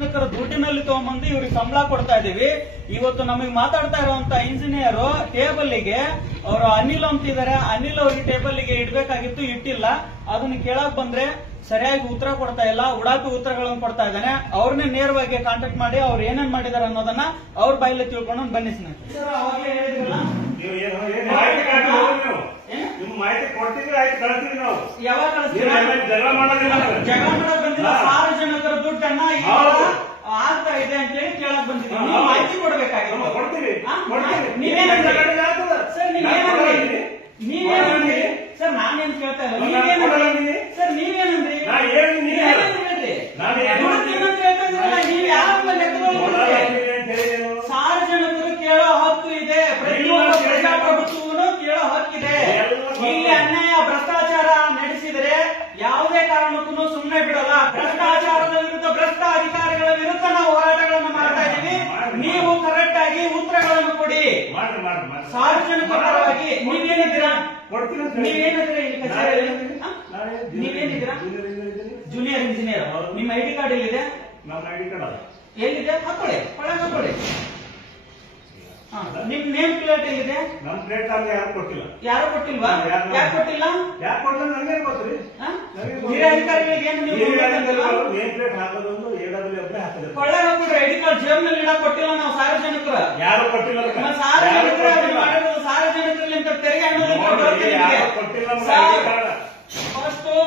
ಬೇಕಾದ್ರೆ ದುಡ್ಡಿನಲ್ಲಿ ತಗೊಂಡ್ಬಂದು ಇವ್ರಿಗೆ ಸಂಬಳ ಕೊಡ್ತಾ ಇದೀವಿ. ಇವತ್ತು ನಮಗೆ ಮಾತಾಡ್ತಾ ಇರುವಂತ ಇಂಜಿನಿಯರ್ ಟೇಬಲ್ಗೆ ಅವರು ಅನಿಲ್ ಅಂತಿದ್ದಾರೆ ಅನಿಲ್ ಅವ್ರಿಗೆ ಟೇಬಲ್ಗೆ ಇಡ್ಬೇಕಾಗಿತ್ತು ಇಟ್ಟಿಲ್ಲ. ಅದನ್ನ ಕೇಳಕ್ ಬಂದ್ರೆ ಸರಿಯಾಗಿ ಉತ್ತರ ಕೊಡ್ತಾ ಇಲ್ಲ. ಉಡಾಪಿ ಉತ್ತರಗಳನ್ನು ಕೊಡ್ತಾ ಇದ್ದಾನೆ. ಅವ್ರನ್ನೇ ನೇರವಾಗಿ ಕಾಂಟ್ಯಾಕ್ಟ್ ಮಾಡಿ ಅವ್ರು ಏನೇನ್ ಮಾಡಿದಾರೆ ಅನ್ನೋದನ್ನ ಅವ್ರ ಬಾಯಲ್ಲಿ ತಿಳ್ಕೊಂಡು ಬನ್ನಿ ಸ್ನೇಹಿತರೆ. ಅವಾಗಲೇ ಹೇಳಿದ್ರಲ್ಲ? ನೀವು ಏನು ಏನು ಮಾಹಿತಿ ಕೊಟ್ಟು ಹೋಗಿ ನೀವು ಏನು? ನಿಮ್ ಮಾಹಿತಿ ಕೊಡ್ತೀವಿ ಆಯ್ತು ಕಳ್ತೀವಿ ನಾವು ಯಾವಾಗ ನೀವು ಕಳಿಸ್ತೀರಾ? ಆಮೇಲೆ ಜಗಳ ಮಾಡೋದಿಲ್ಲ ಜಗಳ ಮಾಡಕ್ ಬಂದಿಲ್ಲ ಹಾ. ಸಾರ್ವಜನಿಕರ ದುಡ್ಡನ್ನ ಈ ಹೌದು. ತರ ಆಗ್ತಾ ಇದೆ ಅಂತ ಹೇಳಿ ಕೇಳಕ್ ಬಂದಿದ್ದೀವಿ ಹಾ, ನೀವು ಹೌದು. ಮಾಹಿತಿ ಕೊಡ್ಬೇಕಾಗಿತ್ತು ಹಾ, ಕೊಡ್ತೀವಿ ಹಾ? ಕೊಡ್ತೀವಿ ನೀವೇನಂದ್ರಿ? ಜಗಳ ಆಗ್ತದೆ. ಸರ್ ನಾನು ನೀವೇನಂದ್ರಿ ಕೊಡಲ್ಲ ನೀವೇನಂದ್ರಿ ಸರ್ ನಾನೇನ್ ಕೇಳ್ತಾ ಇಲ್ಲ ನಾನು ಕೊಡಲ್ಲ ನೀವೇನಂದ್ರಿ ನಿನಗೆ. ಸರ್ ನೀವೇನಂದ್ರಿ ನಾ ಏನು ನೀನು ಹೇಳು. ನೀವೇನಂದ್ರಿ ಹೇಳ್ರಿ? ನಾನು ಏನು ದುಡ್ಡು ಏನಂತ ಹೇಳ್ತಾ ಇದ್ದೀರಲ್ಲ, ನೀವು ಯಾರ ಮೇಲೆ ಎತ್ಕೊಂಡು ಕೊಡಲ್ಲ ಹೋಗ್ತೀರಿ? ಅಂತ ಹೇಳಿದೇನು? ಸಾರ್ವಜನಿಕರು ಕೇಳೋ ಹಕ್ಕು ಇದೆ ಪ್ರತಿಯೊಬ್ಬ ಪ್ರಜಾಪ್ರಭುತ್ವವನ್ನು ಕೇಳೋ ಹಕ್ಕಿದೆ ಇಲ್ಲಿ ಅನ್ಯಾಯ ಭ್ರಷ್ಟಾಚಾರ ನಡೆಸಿದರೆ ಯಾವುದೇ ಕಾರಣಕ್ಕೂ ಸುಮ್ಮನೆ ಬಿಡಲ್ಲ ಭ್ರಷ್ಟಾಚಾರದ ವಿರುದ್ಧ ಭ್ರಷ್ಟ ಅಧಿಕಾರಿಗಳ ವಿರುದ್ಧ ನಾವು ಹೋರಾಟಗಳನ್ನು ಮಾಡ್ತಾ ಇದ್ದೀವಿ ನೀವು ಕರೆಕ್ಟ್ ಆಗಿ ಉತ್ತರಗಳನ್ನು ಕೊಡಿ ಮಾಡ್ರಿ ಮಾಡ್ರಿ ಮಾಡ್ರಿ ಸಾರ್ವಜನಿಕ ಪರವಾಗಿ ನೀವೇನಿದ್ದೀರಾ? ಕೊಡ್ತೀನಿ ಅಂತ ಹೇಳಿ. ನೀವೇನಿದ್ದೀರಾ ಇಲ್ಲಿ ಕಚೇರಿಯಲ್ಲಿ? ಹ? ನಾನೇ ನೀವೇನಿದ್ದೀರಾ? junior engineer ಇದ್ದೀನಿ. ಜೂನಿಯರ್ ಇಂಜಿನಿಯರ್ ನಿಮ್ಮ ಐಡಿ ಕಾರ್ಡ್ ಎಲ್ಲಿದೆ? ನಮ್ಮ ಐಡಿ ಕಾರ್ಡ್ ಅದ. ಎಲ್ಲಿದೆ? ಹಾಕೊಳ್ಳಿ ಒಳಗೆ ಹಾಕೊಳ್ಳಿ. ಹ, ನಿಮ್ ನೇಮ್ ಪ್ಲೇಟ್ ಎಲ್ಲಿದೆ? ನಮ್ ಪ್ಲೇಟ್ ಅಲ್ಲಿ ಯಾರು ಕೊಟ್ಟಿಲ್ಲ. ಯಾರು ಕೊಟ್ಟಿಲ್ವಾ? ಯಾರು? ಯಾಕೆ ಕೊಟ್ಟಿಲ್ಲ? ಯಾಕೆ ಕೊಟ್ಟಿಲ್ಲ ನನಗೆ ಗೊತ್ತ್ರಿ ಹ? ನನಗೆ ಹಿರಿಯ ಅಧಿಕಾರಿಗಳಿಗೆ ಏನು ನೀವು ಗೊತ್ತಿಲ್ವಾ? ನೇಮ್ ಪ್ಲೇಟ್ ಹಾಕೋದೊಂದು ಎ ಡಬ್ಲ್ಯೂ ಹಾಕೋದು. ಕೊಳ್ಳ ಹಾಕ್ಬಿಟ್ರೆ ಐಡಿ ಕಾರ್ಡ್ ಜೇಬ್ನಲ್ಲಿ ಇಡಕ್ ಕೊಟ್ಟಿಲ್ಲ ನಾವು ಸಾರ್ವಜನಿಕರು ಯಾರು ಕೊಟ್ಟಿಲ್ಲ ಯಾರು ಕೊಟ್ಟಿಲ್ಲ. ತೆರಿಗೆ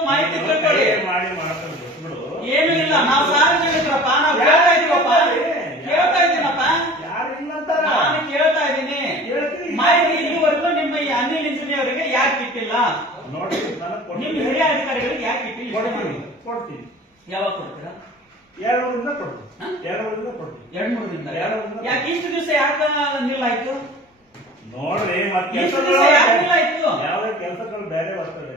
ಮಾಹಿತಿ ತಿಳ್ಕೊಳ್ಳಿ. ಮಾಡಿ ಮಾಡ್ತಾರೆ ಬಿಟ್ಬಿಡು. ಏನು ಇಲ್ಲ. ನಾವು ಸಾರ್ವಜನಿಕರಪ್ಪ. ನಾವು ಕೇಳ್ತಾ ಇದೀವಪ್ಪ ಕೇಳ್ತಾ ಇದ್ದೀನಪ್ಪ. ನಾನು ಕೇಳ್ತಾ ಇದ್ದೀನಿ. ಮಾಹಿತಿ ಇಲ್ಲಿವರೆಗೂ ನಿಮ್ಮ ಈ ಅನಿಲ್ ಇಂಜಿನಿಯರ್ಗೆ ಯಾಕೆ ಇಟ್ಟಿಲ್ಲ ನೋಡಿ ನಿಮ್ಮ ಹಿರಿಯ ಅಧಿಕಾರಿಗಳಿಗೆ ಯಾಕೆ ಇಟ್ಟಿಲ್ಲ. ಕೊಡ್ತೀನಿ. ಯಾವಾಗ ಕೊಡ್ತೀರಾ? ಎರಡರಿಂದ ಕೊಡ್ತೀನಿ. ಹ? ಎರಡರಿಂದ ಕೊಡ್ತೀನಿ. ಎರಡ್ ಮೂರು ದಿನ ಎರಡು ದಿನ. ಯಾಕೆ ಇಷ್ಟು ದಿವಸ ಯಾಕೆ ನಿಲ್ಲಾಯ್ತು? ನೋಡ್ರಿ ಮತ್ತೆ ಕೆಲಸಗಳು ಯಾವ ಕೆಲಸಗಳು ಬೇರೆ ಆಗಿಲ್ಲ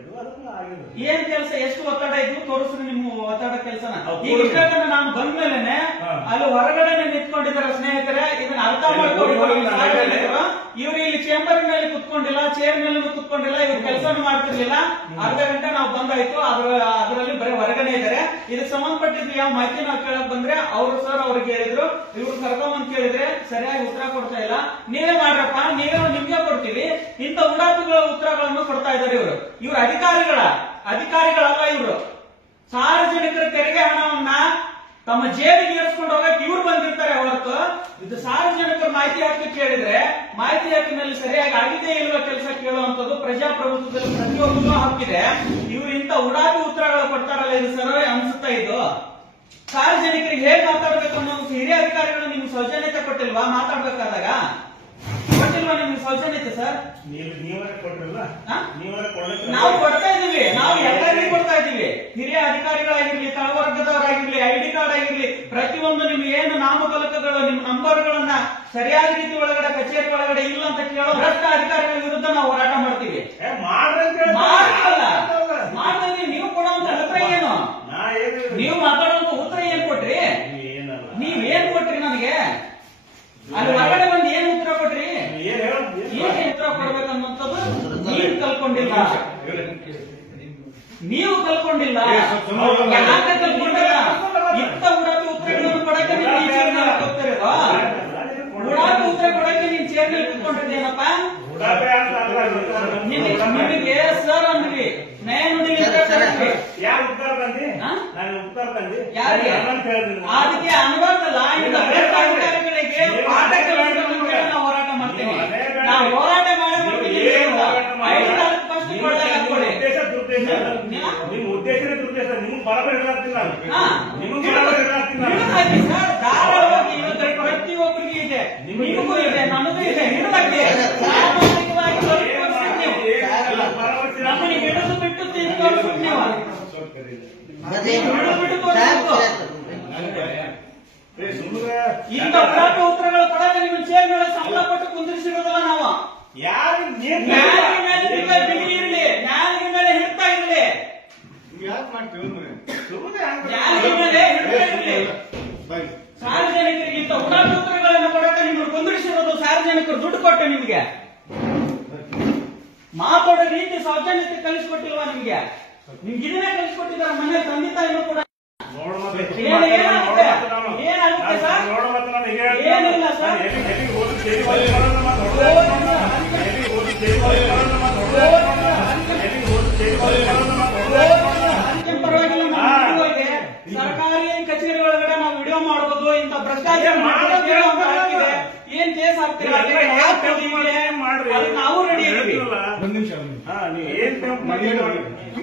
ಏನ್ ಕೆಲಸ? ಎಷ್ಟು ಒತ್ತಡ ಇದ್ವು ತೋರಿಸ್ರಿ ನಿಮ್ಮ ಒತ್ತಡ ಕೆಲಸನ. ಈಗ ಇಷ್ಟೊತ್ತನ ನಾನು ಬಂದ್ಮೇಲೆನೆ. ಅಲ್ಲಿ ಹೊರಗಡೆ ನಿಂತ್ಕೊಂಡಿದ್ದಾರೆ ಸ್ನೇಹಿತರೆ ಇದನ್ನ ಅರ್ಥ ಮಾಡ್ಕೊಂಡು ಹೋಗಿ ಹೋಗಿ ನಾನು ಸಾರ್ವಜನಿಕರು. ಇವ್ರು ಇಲ್ಲಿ ಚೇಂಬರ್ ಮೇಲೆ ಕುತ್ಕೊಂಡಿಲ್ಲ ಚೇರ್ ಮೇಲೆ ಕುತ್ಕೊಂಡಿಲ್ಲ ಇವ್ರು ಕೆಲಸ ಮಾಡ್ತಿರ್ಲಿಲ್ಲ. ಅರ್ಧ ಗಂಟೆ ನಾವು ಬಂದಾಯ್ತು. ಅದ್ರ ಅದರಲ್ಲಿ ಬರೀ ಹೊರಗಡೆ ಇದ್ದಾರೆ. ಇದಕ್ಕೆ ಸಂಬಂಧಪಟ್ಟಿದ್ದು ಯಾವ ಮಾಹಿತಿ ನಾವು ಕೇಳಕ್ ಬಂದ್ರೆ ಅವ್ರು ಸರ್ ಅವ್ರಿಗೆ ಹೇಳಿದ್ರು. ಇವ್ರು ಕರ್ಕೊಂಬಂದ್ ಕೇಳಿದ್ರೆ ಸರಿಯಾಗಿ ಉತ್ತರ ಕೊಡ್ತಾ ಇಲ್ಲ. ನೀವೇ ಮಾಡ್ರಪ್ಪ, ನೀವೇ ನಿಮ್ಗೆ ಕೊಡ್ತೀವಿ. ಇಂತ ಉಡಾಪಿಗಳ ಉತ್ತರಗಳನ್ನು ಕೊಡ್ತಾ ಇದ್ದಾರೆ ಇವರು. ಇವರು ಅಧಿಕಾರಿಗಳ, ಅಧಿಕಾರಿಗಳಲ್ಲ ಇವರು. ಸಾರ್ವಜನಿಕರ ತೆರಿಗೆ ಹಣವನ್ನ ತಮ್ಮ ಜೇಬಿಗೆ ಇರಿಸ್ಕೊಂಡು ಹೋಗಕ್ಕೆ ಇವ್ರು ಬಂದಿರ್ತಾರೆ ಹೊರತು. ಇದು ಸಾರ್ವಜನಿಕರ ಮಾಹಿತಿ ಹಕ್ಕು ಕೇಳಿದ್ರೆ, ಮಾಹಿತಿ ಹಾಕಿನಲ್ಲಿ ಸರಿಯಾಗಿ ಆಗಿದೆ ಇಲ್ವ ಕೆಲಸ ಕೇಳುವಂತದ್ದು ಪ್ರಜಾಪ್ರಭುತ್ವದಲ್ಲಿ ಪ್ರತಿಯೊಬ್ಬರಿಗೂ ಹಕ್ಕಿದೆ. ಇವ್ರು ಇಂತ ಉಡಾಪಿ ಉತ್ತರಗಳು ಕೊಡ್ತಾರಲ್ಲ ಇದು ಸರ್ವೇ ಅನ್ಸುತ್ತಾ ಇದು? ಸಾರ್ವಜನಿಕರಿಗೆ ಹೇಗೆ ಮಾತಾಡ್ಬೇಕು ಅನ್ನೋ ಹಿರಿಯ ಅಧಿಕಾರಿಗಳು ನಿಮ್ಗೆ ಸೌಜನ್ಯತೆ ಕೊಟ್ಟಿಲ್ವಾ? ಮಾತಾಡ್ಬೇಕಾದಾಗ? ಕೊಟ್ಟಿಲ್ವಾ ನಿಮ್ಗೆ ಸೌಜನ್ಯತೆ ಸರ್ ನೀವು ಕೊಡ್ತಾ ಇದೀವಿ ನಾವು ಎಲ್ಲರಿಗೂ ಕೊಡ್ತಾ ಇದೀವಿ ಹಿರಿಯ ಅಧಿಕಾರಿಗಳಾಗಿರ್ಲಿ ತಳವರ್ಗದವರಾಗಿರ್ಲಿ ಐಡಿ ಕಾರ್ಡ್ ಆಗಿರ್ಲಿ ಪ್ರತಿಯೊಂದು ನಿಮ್ಗೆ ಏನು ನಾಮಫಲಕಗಳು ನಿಮ್ಮ ನಂಬರ್ಗಳನ್ನ ಸರಿಯಾದ ರೀತಿ ಒಳಗಡೆ ಕಚೇರಿ ಒಳಗಡೆ ಇಲ್ಲ ಅಂತ ಕೇಳೋ ಭ್ರಷ್ಟ ಅಧಿಕಾರಿಗಳ ವಿರುದ್ಧ ನಾವು ಹೋರಾಟ ಮಾಡ್ತೀವಿ. ಮಾಡ್ರಿ ಅಂತ ಹೇಳ್ತಾರೆ. ಮಾಡಲ್ಲ ಮಾಡ್ತಾರಲ್ಲ. ಮಾಡ್ತಾ ಇದೀವಿ ನೀವು ಕೊಡುವಂತ ಉತ್ತರ ಏನು ನಾ ಏನು ನೀವು ಮಾತಾಡುವಂತ ಉತ್ತರ ಏನ್ ಕೊಟ್ರಿ ಏನಲ್ಲ ನೀವ್ ಏನ್ ಕೊಟ್ರಿ ನನಗೆ ಅಲ್ಲಿ ಹೊರಗಡೆ ಬಂದು ಏನ್ ಉತ್ತರ ಕೊಟ್ರಿ ಏನ್ ಹೇಳು ಏನ್ ಉತ್ತರ ಕೊಡ್ಬೇಕನ್ನುವಂಥದ್ದು ನೀವ್ ಕಲ್ಕೊಂಡಿಲ್ಲ. ನೀವು ಕಲ್ಕೊಂಡಿಲ್ಲ. ಯಾಕೆ ಕಲ್ಕೊಂಡಿಲ್ಲ? ಇಂಥ ಉಡಾಪಿ ಉತ್ತರಗಳನ್ನು ಕೊಡಕ್ಕೆ ನೀವು ಈ ಚೇರ್ ಮೇಲೆ ಉಡಾಪಿ ಉತ್ತರ ಕೊಡಕ್ಕೆ ಕೂತ್ಕೊಂಡಿದ್ದೇನಪ್ಪ ನಿಮಗೆ ಸರ್ ಅಂದ್ರಿ ಕರೆದ್ವಿ. ಯಾರು ಉತ್ತರ ತಂದಿ? ಯಾರಿಗೆ? ಅದಕ್ಕೆ ಅನುವಾದಲ್ಲ ಇಂಥ ಭ್ರಷ್ಟ ಅಧಿಕಾರಿಗಳಿಗೆ ಪಾಠ ಕಲಿಸಬೇಕು ಅಂತ ಹೇಳಿ ನಾವು ಹೋರಾಟ ಮಾಡ್ತೀವಿ ನಾವು ಹೋರಾಟ ಮಾಡೇ ಮಾಡ್ತೀವಿ ಏನ್ ಹೋರಾಟ ಮಾಡಿ- ಐದು ನಾಲ್ಕು ಫಸ್ಟ್ ನಿಮ್ಮ ಕೊಡಲ್ಲ ಕೊಡಿ ಉದ್ದೇಶ ದುರುದ್ದೇಶ ನೀವು? ನಿಮ್ಮ ಉದ್ದೇಶನೇ ದುರುದ್ದೇಶ ನಿಮ್ಗೆ ಬರಬರಿ ಹೇಳತ್ತೀನಿ ನಾನು ಹಾ. ನಿಮ್ಗೆ ಬರಬರಿ ಸರ್ ಇವತ್ತು ಉತ್ತರಗಳು ಕೊಡಕ್ಕೆ ನಿಮ್ಮ ಚೇರ್ ಮೇಲೆ ಸಂಬಳ ಕೊಟ್ಟು ಕುಂದಿರಿಸಿರೋದಲ್ಲ ನಾವು ಯಾರು ಸಾರ್ವಜನಿಕರಿಗೆ ಇಂಥ ಉಡಾಪತ್ರಗಳನ್ನು ಕೊಡಕ್ಕೆ ನಿಮ್ಮನ್ನು ಕುಂದಿರಿಸಿರೋದು ಸಾರ್ವಜನಿಕರು ದುಡ್ಡು ಕೊಟ್ಟೆ ನಿಮ್ಗೆ. ಮಾತಾಡೋ ರೀತಿ ಸೌಜನ್ಯತೆ ಕಲಿಸ್ಕೊಟ್ಟಿಲ್ವಾ ನಿಮ್ಗೆ? ನಿಮ್ಗೆ ಇದನ್ನೇ ಕಲಿಸ್ಕೊಟ್ಟಿದ್ದಾರೆ ಮನೆ ತಂದೆ ತಾಯಿನೂ ಕೂಡ. ಏನಾಗುತ್ತೆ ಸರ್? ಏನಿಲ್ಲ ಸರ್. ಬಂದು ಇಂತ ಭ್ರಷ್ಟಾಚಾರ ಮಾಡೋದು ಅಂತ ಏನ್ ಕೇಸ್ ಆಗ್ತಿಲ್ಲ ನಾವು ರೆಡಿ ಒಂದ್ ನಿಮಿಷ ಹಾ